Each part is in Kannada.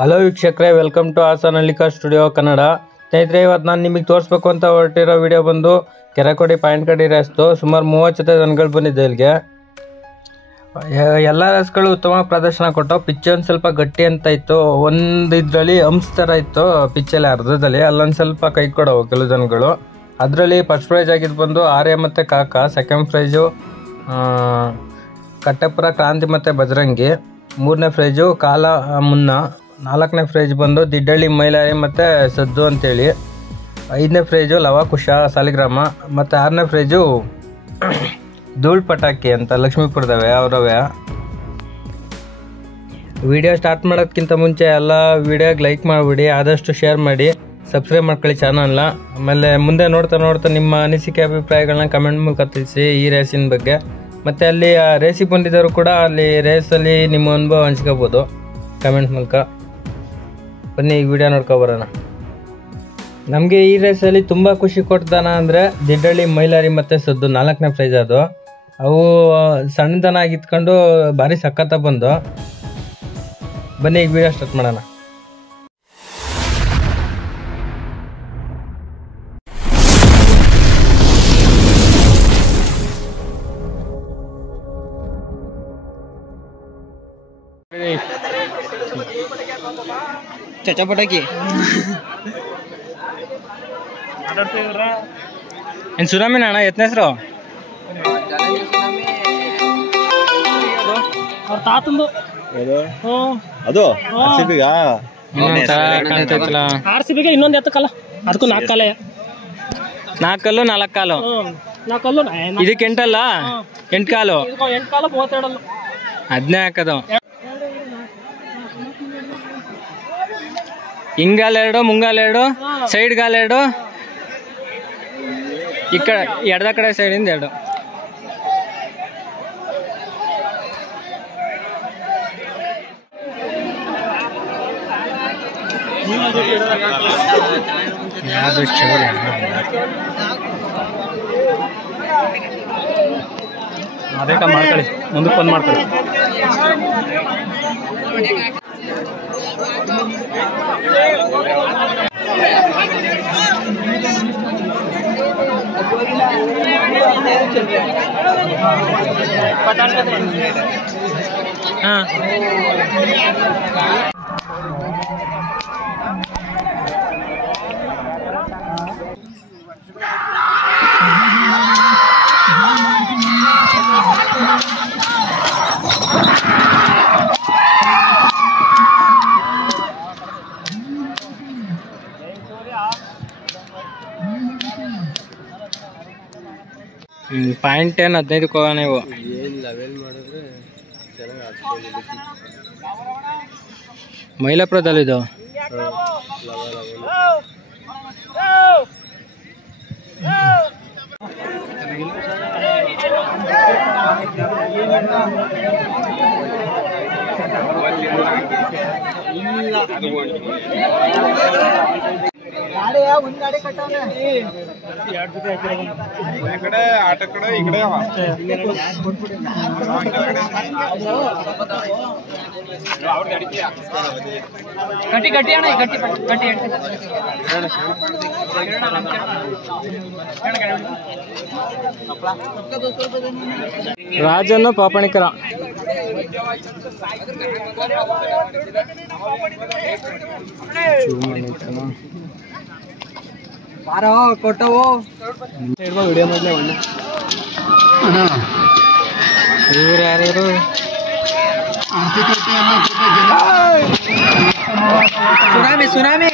ಹಲೋ ವೀಕ್ಷಕರೇ, ವೆಲ್ಕಮ್ ಟು ಹಾಸನಹಳ್ಳಿಕಾ ಸ್ಟುಡಿಯೋ ಕನ್ನಡ. ಸ್ನೇಹಿತರೆ, ಇವತ್ತು ನಾನು ನಿಮಗೆ ತೋರಿಸ್ಬೇಕು ಅಂತ ಹೊರಟಿರೋ ವಿಡಿಯೋ ಬಂದು ಕೆರೆಕೋಡಿ ಪಾಯಿಂಟ್ಕಡಿ ರೇಸ್ದು. ಸುಮಾರು 30 ಜೊತೆ ದನಗಳು ಬಂದಿದ್ದೆ ಇಲ್ಲಿಗೆ. ಎಲ್ಲ ರೇಸ್ಗಳು ಉತ್ತಮ ಪ್ರದರ್ಶನ ಕೊಟ್ಟು. ಪಿಚ್ ಒಂದು ಸ್ವಲ್ಪ ಗಟ್ಟಿ ಅಂತ ಇತ್ತು. ಒಂದು ಇದರಲ್ಲಿ ಹಂಪ್ಸ್ ಥರ ಇತ್ತು ಪಿಚ್ಚಲ್ಲಿ ಅರ್ಧದಲ್ಲಿ. ಅಲ್ಲೊಂದು ಸ್ವಲ್ಪ ಕೈ ಕೊಡವು ಕೆಲವು ದನಗಳು. ಅದರಲ್ಲಿ ಫಸ್ಟ್ ಪ್ರೈಜ್ ಆಗಿದ್ದು ಬಂದು ಆರ್ಯ ಮತ್ತು ಕಾಕ. ಸೆಕೆಂಡ್ ಪ್ರೈಜು ಕಟ್ಟೆಪುರ ಕ್ರಾಂತಿ ಮತ್ತು ಬಜರಂಗಿ. 3ನೇ ಪ್ರೈಜು ಕಾಲ ಮುನ್ನ. 4ನೇ ಪ್ರೈಜ್ ಬಂದು ದಿಡ್ಡಳ್ಳಿ ಮೈಲಾರಿ ಮತ್ತು ಸದ್ದು ಅಂತೇಳಿ. 5ನೇ ಪ್ರೈಜು ಲವಕುಶ ಸಾಲಿಗ್ರಾಮ. ಮತ್ತು 6ನೇ ಪ್ರೈಜು ಧೂಳ್ ಪಟಾಕಿ ಅಂತ ಲಕ್ಷ್ಮೀಪುರದವೆ ಅವರವೇ. ವಿಡಿಯೋ ಸ್ಟಾರ್ಟ್ ಮಾಡೋದಕ್ಕಿಂತ ಮುಂಚೆ ಎಲ್ಲ ವಿಡಿಯೋಗೆ ಲೈಕ್ ಮಾಡಿಬಿಡಿ, ಆದಷ್ಟು ಶೇರ್ ಮಾಡಿ, ಸಬ್ಸ್ಕ್ರೈಬ್ ಮಾಡ್ಕೊಳ್ಳಿ ಚಾನಲ್ನ. ಆಮೇಲೆ ಮುಂದೆ ನೋಡ್ತಾ ನಿಮ್ಮ ಅನಿಸಿಕೆ ಅಭಿಪ್ರಾಯಗಳನ್ನ ಕಮೆಂಟ್ ಮೂಲಕ ತಿಳಿಸಿ ಈ ರೇಸಿನ ಬಗ್ಗೆ. ಮತ್ತು ಅಲ್ಲಿ ರೇಸಿಗೆ ಬಂದಿದ್ದವರು ಕೂಡ ಅಲ್ಲಿ ರೇಸಲ್ಲಿ ನಿಮ್ಮ ಅನುಭವ ಹಂಚ್ಕೋಬೋದು ಕಮೆಂಟ್ ಮೂಲಕ. ಬನ್ನಿ ಈ ವಿಡಿಯೋ ನೋಡ್ಕೊಬರೋಣ. ನಮಗೆ ಈ ರೇಸಲ್ಲಿ ತುಂಬ ಖುಷಿ ಕೊಟ್ಟದನ ಅಂದರೆ ದಿಡ್ಡಳ್ಳಿ ಮೈಲಾರಿ ಮತ್ತು ಸದ್ದು 4ನೇ ಪ್ರೈಜ್ ಅದು. ಅವು ಸಣ್ಣ ದನ ಆಗಿತ್ಕೊಂಡು ಭಾರಿ ಸಖತ್ತ ಬಂದು. ಬನ್ನಿ ಈಗ ವಿಡಿಯೋ ಸ್ಟಾರ್ಟ್ ಮಾಡೋಣ. ಚಟಪಟಾಕಿ ಏನು ಸುನಾಮಿನ ಅಣ್ಣ? ಎತ್ತನೇ ಹೆಸರು ಅದು RCBಗೆ ಇನ್ನೊಂದು ಎತ್ತಕ್ಕಲ್ಲ, ಅದಕ್ಕೂ 4 ಕಾಲ. 4 ಕಲ್ಲು 4 ಕಾಲು. 4 ಕಲ್ಲು ಇದಕ್ಕೆ 8 ಅಲ್ಲ, 8 ಕಾಲು. 8 ಕಾಲ 32 ಅಲ್ಲ, ಅದನ್ನೇ ಹಾಕೋದು. ಹಿಂಗಾಲ 2, ಮುಂಗಾಲ 2, ಸೈಡ್ ಗಾಲ 2, ಈ ಕಡೆ ಎಡದ ಕಡೆ ಸೈಡಿಂದ 2. ಅದೇ ಮಾಡ್ಕೊಳ್ಳಿ, ಮುಂದಕ್ಕೆ ಬಂದು ಮಾಡ್ಕೊಳ್ಳಿ. ಹಾಂ ಪಾಯಿಂಟ್ 15ಕ್ಕೆ ಹೋಗೋಣ. ನೀವು ಮೈಲಾಪುರದಲ್ಲಿದ್ದು ಆಟ ಕಡೆ ಈ ಕಡೆ ಗಟ್ಟಿ ಗಟ್ಟಿ ಅಣ್ಣ, ಗಟ್ಟಿ ಗಟ್ಟಿ. ರಾಜನ್ನು ಪಾಪಣಿಕರ. ಕೊಟ್ಟವು ವಿಡಿಯೋ ಮಾಡಲೇ ಒಳ್ಳೆ. ಇವ್ರು ಯಾರ್ಯಾರು? ಸುನಾಮಿ ಸುನಾಮಿ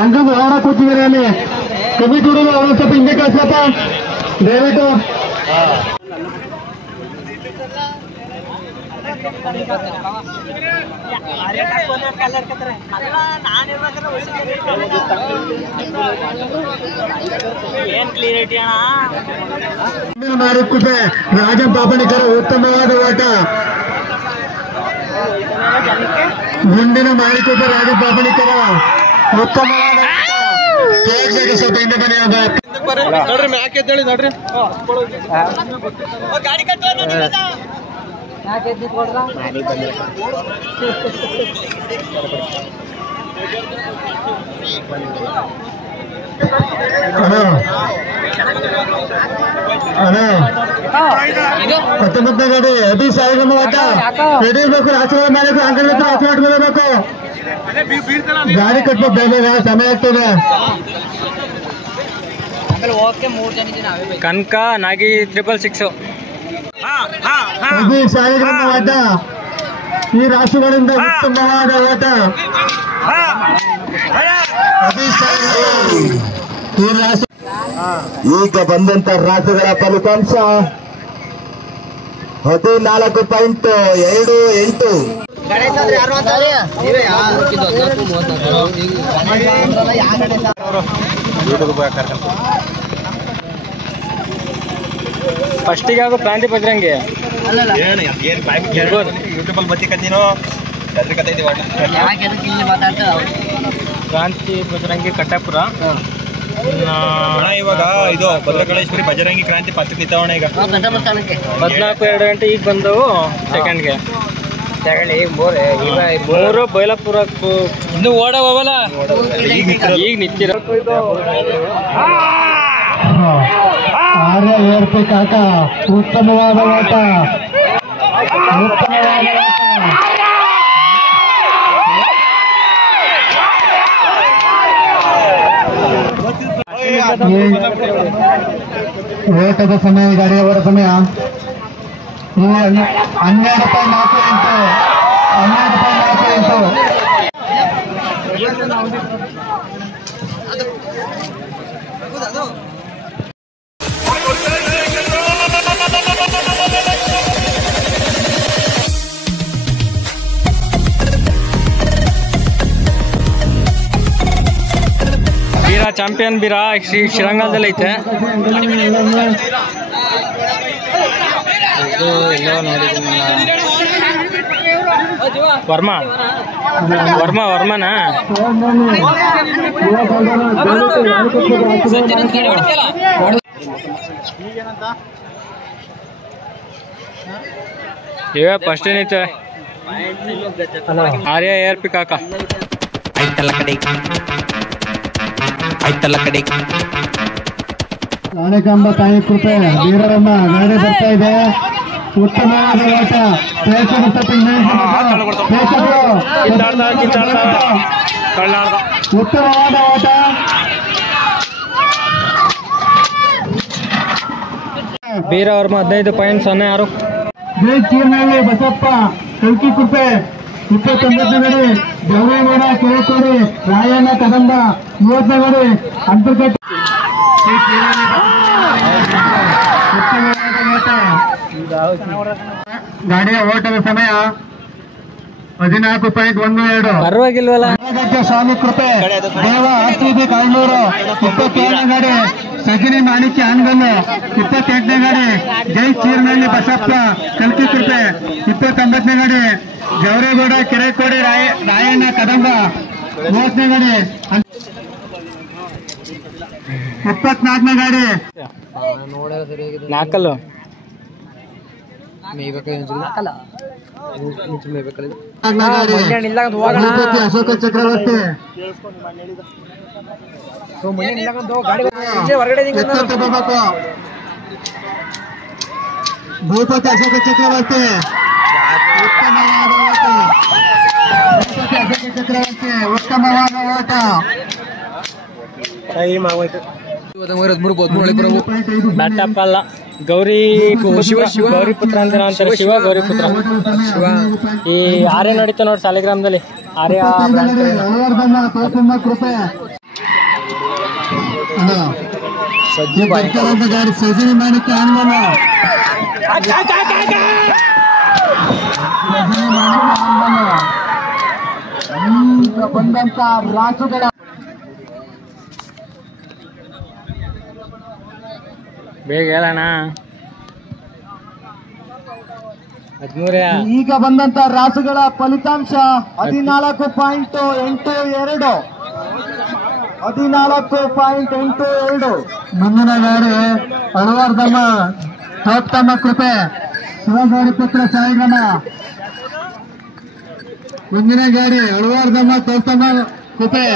ಅಂಗದ ಆಡ ಕೂತಿದ್ದಾರೆ ಅಲ್ಲಿ. ಕಮಿಟಿ ಹುಡುಗರು ಅವ್ರ ಸ್ವಲ್ಪ ಹಿಂದೆ ಕಳ್ಸಪ್ಪ ದಯವಿಟ್ಟು. ಮಾರುಕಟ್ಟೆ ರಾಜ ಪಾಪಣಿಕರ ಉತ್ತಮವಾದ ಓಟ. ಗುಂಡಿನ ಮಾಲೀಕರ ರಾಜು ಪ್ರಾಮಾಣಿಕರ ಉತ್ತಮವಾದ ಕೇಳ್ಬೇಕು ಸ್ವಲ್ಪ ಹಿಂದೆ ಬನ್ನಿ ನೋಡ್ರಿ ಮ್ಯಾಕ್ ಎದ್ದೇಳಿ ನೋಡ್ರಿ ಹತ್ತೊಂಬತ್ತನೇ ಗಾಡಿ ಅಭಿ ಸಾವಿರ ಹಿಡಿಬೇಕು ರಾಷ್ಟ್ರದ ಮೇಲೆ ಅಂಗಡಿ ಹತ್ರ ಹತ್ರ ಇಟ್ಕೊಳ್ಬೇಕು ಗಾಡಿ ಕಟ್ಬೇಕು ಬೇಗ ಸಮಯ ಆಗ್ತದೆ ಕನಕ ನಾಗಿ 666 ಅಭಿ ಸಾವಿರ ಆಟ ಈ ರಾಶಿಗಳಿಂದ ಉತ್ತಮವಾದ ಓಟ ಅಭಿ ಸಾವಿರ ಈ ರಾಶಿ ಈಗ ಬಂದಂತ ರಾಶಿಗಳ ಫಲಿತಾಂಶ 14.28 ಫಸ್ಟಿಗೆ ಆಗೋ ಕ್ರಾಂತಿ ಬಜರಂಗಿ ಯೂಟ್ಯೂಬಲ್ಲಿ ಬತ್ತಿ ಕತ್ತೀನೋ ಕ್ರಾಂತಿ ಬಜರಂಗಿ ಕಟ್ಟಾಪುರ ಇವಾಗ ಇದು ಭದ್ರಕಾಳೇಶ್ವರಿ ಬಜರಂಗಿ ಕ್ರಾಂತಿ ಪತ್ರಕ್ಕೆ ನಿಂತವಣ ಈಗ 14-2 ಗಂಟೆ ಈಗ ಬಂದವು ಸೆಕೆಂಡ್ಗೆ ಮೂರು ಬೈಲಾಪುರಕ್ಕೂ ಇನ್ನು ಓಡವಲ್ಲ ಈಗ ನಿಂತಿರೋ ಆರ್ಯ ಏರ್ಪಿ ಕಾಕ ಉತ್ತಮವಾದ ಓಟ ಉತ್ತಮವಾದ ಓಟದ ಸಮಯ ಗಾಡಿಯವರ ಸಮಯ 12.48 ಬೀರಾ ಚಾಂಪಿಯನ್ ಬೀರಾ ಶ್ರೀರಂಗದಲ್ಲಿ ಐತೆ ವರ್ಮನ ಇವೇ ಫಸ್ಟ್ ಏನೈತೆ ಆರ್ಯ ARP ಕಾಕ ರಾಣೆಕಾಂಬ ತಾಯಿ ಕೃಪೆ ಬೀರರಮ್ಮ ಗಾಡಿ ಬರ್ತಾ ಇದೆ ಉತ್ತಮವಾದ ಓಟ ಉತ್ತಮವಾದ ಓಟ ಬೀರವರ್ಮ 15.06 ಜೈ ಚೀರ್ನಹಳ್ಳಿ ಬಸಪ್ಪ ಕಲ್ಕಿ ಕೃಪೆ 29ನೇ ಗಡಿ ಜವರೇಗೌಡ ಕೆಳಕೋಡಿ ರಾಯಣ್ಣ ಕದಂಬ 30ನೇ ಗಡಿ ಅಂತರ್ಗತ ಗಾಡಿಯ ಓಟದ ಸಮಯ 14.12 ಪರವಾಗಿಲ್ವಲ್ಲ ಸ್ವಾಮಿ ಕೃಪೆ ದೇವ ಆರ್ಸಿಬಿ ಕಾಂಡೂರು 27ನೇ ಗಾಡಿ ಸಗಿನಿ ಮಾಣಿಕ್ಯ ಆನ್ಗಲ್ಲು 28ನೇ ಗಾಡಿ ಜೈ ಚೀರ್ನಹಳ್ಳಿ ಬಸಪ್ಪ ಕಲ್ಕಿ ಕೃಪೆ 29ನೇ ಗಾಡಿ ಜವರೇಗೌಡ ಕೆರೆಕೋಡಿ ರಾಯಣ್ಣ ಕದಂಬ 30ನೇ ಗಾಡಿ 24ನೇ ಗಾಡಿ ನಾಲ್ಕಲ್ಲು ಅಶೋಕ ಚಕ್ರವರ್ತಿ ಭೂಪತಿ ಅಶೋಕ ಚಕ್ರವರ್ತಿ ಉತ್ತಮವಾದ ಓಟ ಭೂಪತಿ ಅಶೋಕ ಚಕ್ರವರ್ತಿ ಉತ್ತಮವಾದ ಓಟ ಬ್ಯಾಟಪ್ಪಲ್ಲ ಗೌರಿ ಗೌರಿ ಪುತ್ರ ಅಂತ ಅಂತಾರೆ ಶಿವ ಗೌರಿ ಪುತ್ರ ಈ ಆರ್ಯ ನಡೀತಾ ನೋಡಿ ಸಾಲಿಗ್ರಾಮದಲ್ಲಿ ಆರ್ಯ ಕೃಪೆ ಗಾಡಿ ಸಜಿನಿ ಮಾಣಿಕ್ಯ ಆನ್ಗಲ್ಲ ಬಂದಂತ ರಾಸುಗಳ ಬೇಗ ಹೇಳೋಣ ಈಗ ಬಂದಂತ ರಾಸುಗಳ ಫಲಿತಾಂಶ 14.82 14.82. ಮುಂದಿನ ಗಾಡಿ ಅಳವಾರ್ದಮ್ಮ ತೋಪ್ತಮ್ಮ ಕೃಪೆ ಶಿವಗೌಡಿ ಪುತ್ರ ಸಾಯಿಗಮ. ಮುಂದಿನ ಗಾಡಿ ಅಳವಾರ್ದಮ್ಮ ತೋಪ್ತಮ್ಮ ಕೃಪೆ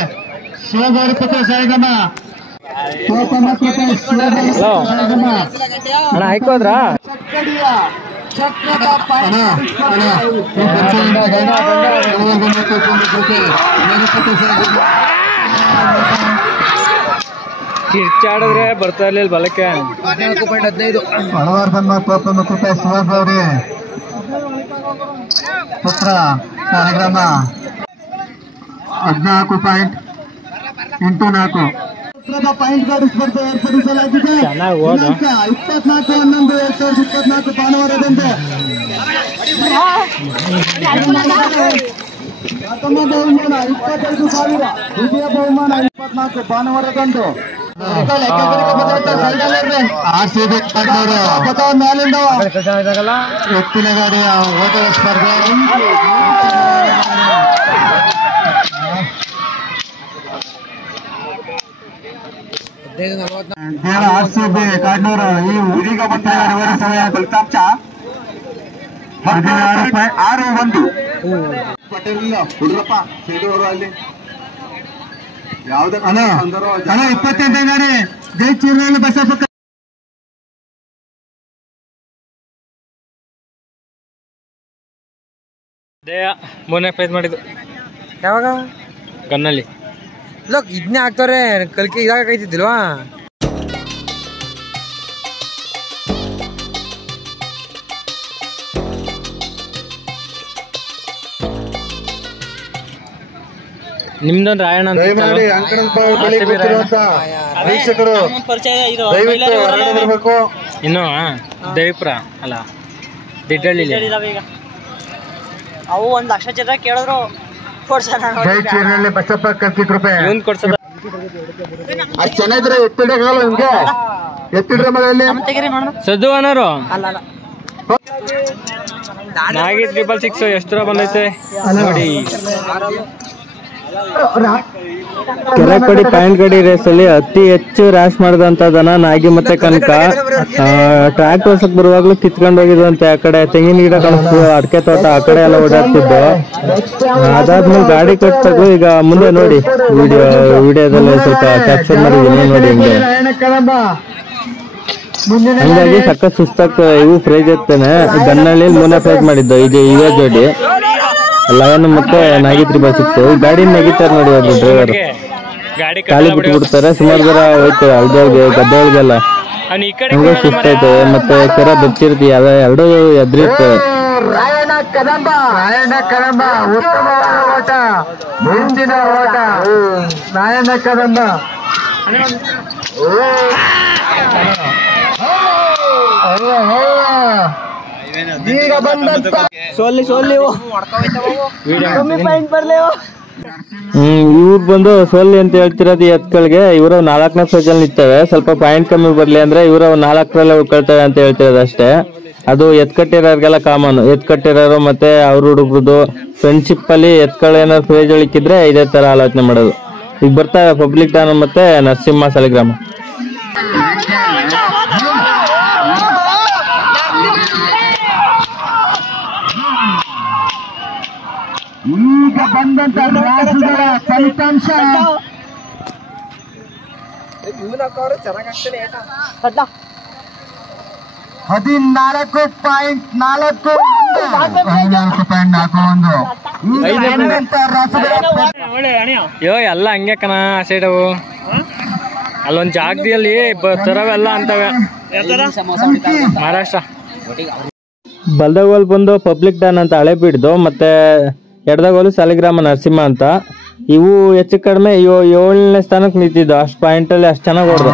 ಶಿವಗೌಡಿ ಪುತ್ರ ಸಾಯಿಗಮ. ತೋಪಮ್ಮ ಕೃಪೆ ಶಿವಗೌಡಿ ಪುತ್ರ ಸಾಯಿಗಮ. ಹಾಕೋದ್ರ ಚಕ್ರದ ಕಿರ್ಚಾಡಿದ್ರೆ ಬರ್ತಾ ಇರ್ಲಿಲ್ಲ ಬಲಕ್ಕೆ. 14.15 ಅಳವಾರ್ದಮ್ಮ ತೋಪಮ್ಮ ಕೃಪೆ ಶಿವಗೌಡಿ ಪುತ್ರ ಸಾಯಿಗಮ. 14.84 ಪಾಯಿಂಟ್ ಗಾಡಿ ಸ್ಪರ್ಧೆ ಏರ್ಪಡಿಸಲಾಗಿದೆ. 24/11/2024 ಭಾನುವಾರದಂದು ಪ್ರಥಮ ಬಹುಮಾನ 25,000, ದ್ವಿತೀಯ ಬಹುಮಾನ 24 ಭಾನುವಾರದಂದು. ಮೇಲಿಂದ ಎತ್ತಿನ ಗಾಡಿಯ ಓಟದ ಸ್ಪರ್ಧೆ RCB ಕಾಡ್ನೂರು. ಈ ಇದೀಗ ಬಂದ ಸಮಯ ಫಲಿತಾಂಶ 16.61. ಹುಡುಗಪ್ಪ ಅಲ್ಲಿ ಯಾವ್ದು 28ನೇ ಗಾಡಿ ಜೈ ಚೀರ್ನಲ್ಲಿ ಬಸಪ್ಪ ಮೊನ್ನೆ ಪ್ರೈಸ್ ಮಾಡಿದ್ದು ಯಾವಾಗ ಕಣ್ಣಲ್ಲಿ ಲೋಕ್ ಇದನ್ನೇ ಹಾಕ್ತವ್ರೆ ಕಲ್ಕಿ ಇದಾಗ ಕೈತಿದ್ದಿಲ್ವಾ. ನಿಮ್ದೊಂದು ರಾಯಣ್ಣ ಅಂತ ವೀಕ್ಷಕರು ಇನ್ನು ದೇವಿಪುರ ಅಲ್ಲ ದಿಡ್ಡಳ್ಳಿ. ಅವು ಒಂದು ಲಕ್ಷ ಜನ ಕೇಳಿದ್ರು ಜೈ ಚೀರ್ನಲ್ಲಿ ಬಸಪ್ಪ ಕಲ್ಕಿ ಕೃಪೆ. ಕೊಡ್ಸದ ಅದು ಚೆನ್ನಾಗಿದ್ರೆ ಎತ್ತಿಡಗಲ್ಲ ನಿಮ್ಗೆ ಎತ್ತಿಡ್ರ ಮನೆಯಲ್ಲಿ ಸದ್ದು ಅನ್ನೋರು ಅಲ್ಲ ನಾಗಿ 666 ಎಷ್ಟು ದೂರ ಬಂದೈತೆ ನೋಡಿ. ಕೆರೆಕಡಿ ಪಾಯಿಂಟ್ ಗಡಿ ರೇಸಲ್ಲಿ ಅತಿ ಹೆಚ್ಚು ರ್ಯಾಶ್ ಮಾಡಿದಂತದನ್ನ ನಾಗಿ ಮತ್ತೆ ಕನಕ ಟ್ರ್ಯಾಕ್ ಓಡ್ಸಕ್ ಬರುವಾಗ್ಲೂ ಕಿತ್ಕೊಂಡು ಹೋಗಿದ್ವಂತೆ. ಆ ಕಡೆ ತೆಂಗಿನ ಗಿಡ ಕಾಣಿಸ್ತು, ಅಡಕೆ ತೋಟ ಆ ಕಡೆ ಎಲ್ಲ ಓಡಾಡ್ತಿದ್ದು. ಅದಾದ್ಮೇಲೆ ಗಾಡಿ ಕಟ್ಟಾಗು ಈಗ ಮುಂದೆ ನೋಡಿ ವಿಡಿಯೋದಲ್ಲಿ ಸ್ವಲ್ಪ ಕ್ಯಾಪ್ಚರ್ ಮಾಡಿದೀನಿ ನೋಡಿ. ಹಿಂಗೆ ಹಂಗಾಗಿ ಸಖತ್ ಸುಸ್ತಾಗ್ತದೆ. ಇವು ಪ್ರೈಸ್ ಇರ್ತೇನೆ ಗನ್ನಳ್ಳಿ ಮೊನ್ನೆ ಪ್ರೈಸ್ ಮಾಡಿದ್ದು ಇದು ಇವೇ ಜೋಡಿ 11 ಮತ್ತೆ ನಾಗಿ 666. ಗಾಡಿ ನೆಗಿತಾರೆ ನೋಡಿ ಅದು ಡ್ರೈವರ್ ಖಾಲಿ ಬಿಟ್ಟು ಬಿಡ್ತಾರೆ. ಸುಮಾರು ದೂರ ಹೋಯ್ತಾರೆ ಅಲ್ದವ್ರಿಗೆ ಗದ್ದೆಗಳಿಗೆಲ್ಲ ಹಂಗೆ ಸುಸ್ತೈತೆ. ಮತ್ತೆ ಕೆರ ಬೆಚ್ಚಿರ್ತಿ ಅದ ಎರಡು ಎದ್ರಿರ್ತವೆ. ರಾಯಣ ಕದಂಬ ಉತ್ತಮವಾದ ಓಟ, ಮುಂದಿನ ಓಟ ರಾಯಣ ಕದಂಬ. ಈಗ ಬಂದಂತ ಇವ್ರು ಬಂದು ಸೋಲ್ಲಿ ಅಂತ ಹೇಳ್ತಿರೋದು ಎತ್ಗಳಿಗೆ. ಇವರು 4ನೇ ಸೋಜಲ್ ನಿಂತವೆ. ಸ್ವಲ್ಪ ಪಾಯಿಂಟ್ ಕಮ್ಮಿ ಬರ್ಲಿ ಅಂದ್ರೆ ಇವರು 4ರಲ್ಲೇ ಉಳ್ಕೊಳ್ತವೆ ಅಂತ ಹೇಳ್ತಿರೋದು ಅಷ್ಟೇ. ಅದು ಎತ್ಕಟ್ಟಿರೋರ್ಗೆಲ್ಲ ಕಾಮನ್. ಎತ್ಕಟ್ಟಿರೋರು ಮತ್ತೆ ಅವ್ರ ಹುಡುಗರದು ಫ್ರೆಂಡ್ಶಿಪ್ ಅಲ್ಲಿ ಎತ್ಗಳು ಏನಾದ್ರು ಪ್ರೈಸ್ ಉಳಿಕಿದ್ರೆ ಇದೇ ತರ ಆಲೋಚನೆ ಮಾಡೋದು. ಈಗ ಬರ್ತಾರೆ ಪಬ್ಲಿಕ್ ಠಾಣೆ ಮತ್ತೆ ನರಸಿಂಹ ಸಾಲಿಗ್ರಾಮ. ಈಗ ಬಂದಂತ ರಾಸುಗಳ ಫಲಿತಾಂಶ 14.41. ಅಯ್ಯೋ ಎಲ್ಲ ಹಂಗೆ ಕಣ ಸೈಡ್ ಅವು ಅಲ್ಲೊಂದ್ ಜಾಗದಲ್ಲಿ ತರವೆಲ್ಲ ಅಂತವೆ ಮಹಾರಾಷ್ಟ್ರ. ಬಲ್ದಗೋಲ್ ಬಂದು ಪಬ್ಲಿಕ್ ಡಾನ್ ಅಂತ ಹಳೆ ಬಿಡ್ದು, ಮತ್ತೆ ಎಡದಗೋಲು ಸಾಲಿಗ್ರಾಮ ನರಸಿಂಹ ಅಂತ. ಇವು ಹೆಚ್ಚು ಕಡಿಮೆ 7ನೇ ಸ್ಥಾನಕ್ಕೆ ನಿಂತಿದ್ದು. ಅಷ್ಟು ಪಾಯಿಂಟ್ ಅಲ್ಲಿ ಅಷ್ಟು ಚೆನ್ನಾಗಿ ಹೊಡೆದು.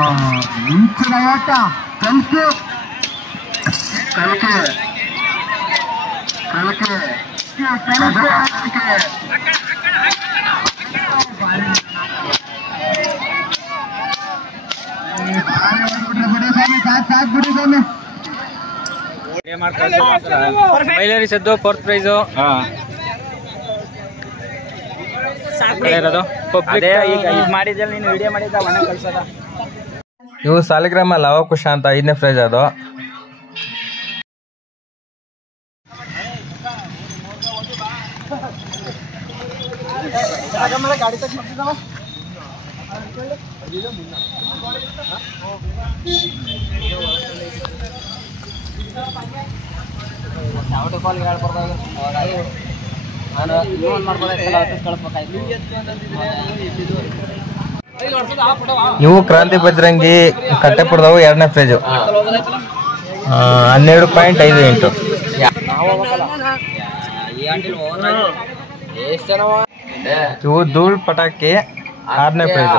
ಮೈಲೇರಿ ಸದ್ದು 4th ಪ್ರೈಸು ಇರೋದು ಮಾಡಿದ್ದಲ್ಲಿ ನೀನು ವಿಡಿಯೋ ಮಾಡಿದ್ದ ಮನೆ ಕಳ್ಸದ. ಇವು ಸಾಲಿಗ್ರಾಮ ಲವಕುಶ ಅಂತ 5ನೇ ಪ್ರೈಸ್ ಅದು. ಇವು ಕ್ರಾಂತಿ ಬಜರಂಗಿ ಕಟ್ಟೆಪುರದವು 2ನೇ ಪ್ರೈಜು 12.58. ಇವು ಧೂಳ್ ಪಟಾಕಿ 6ನೇ ಪ್ರೈಜು.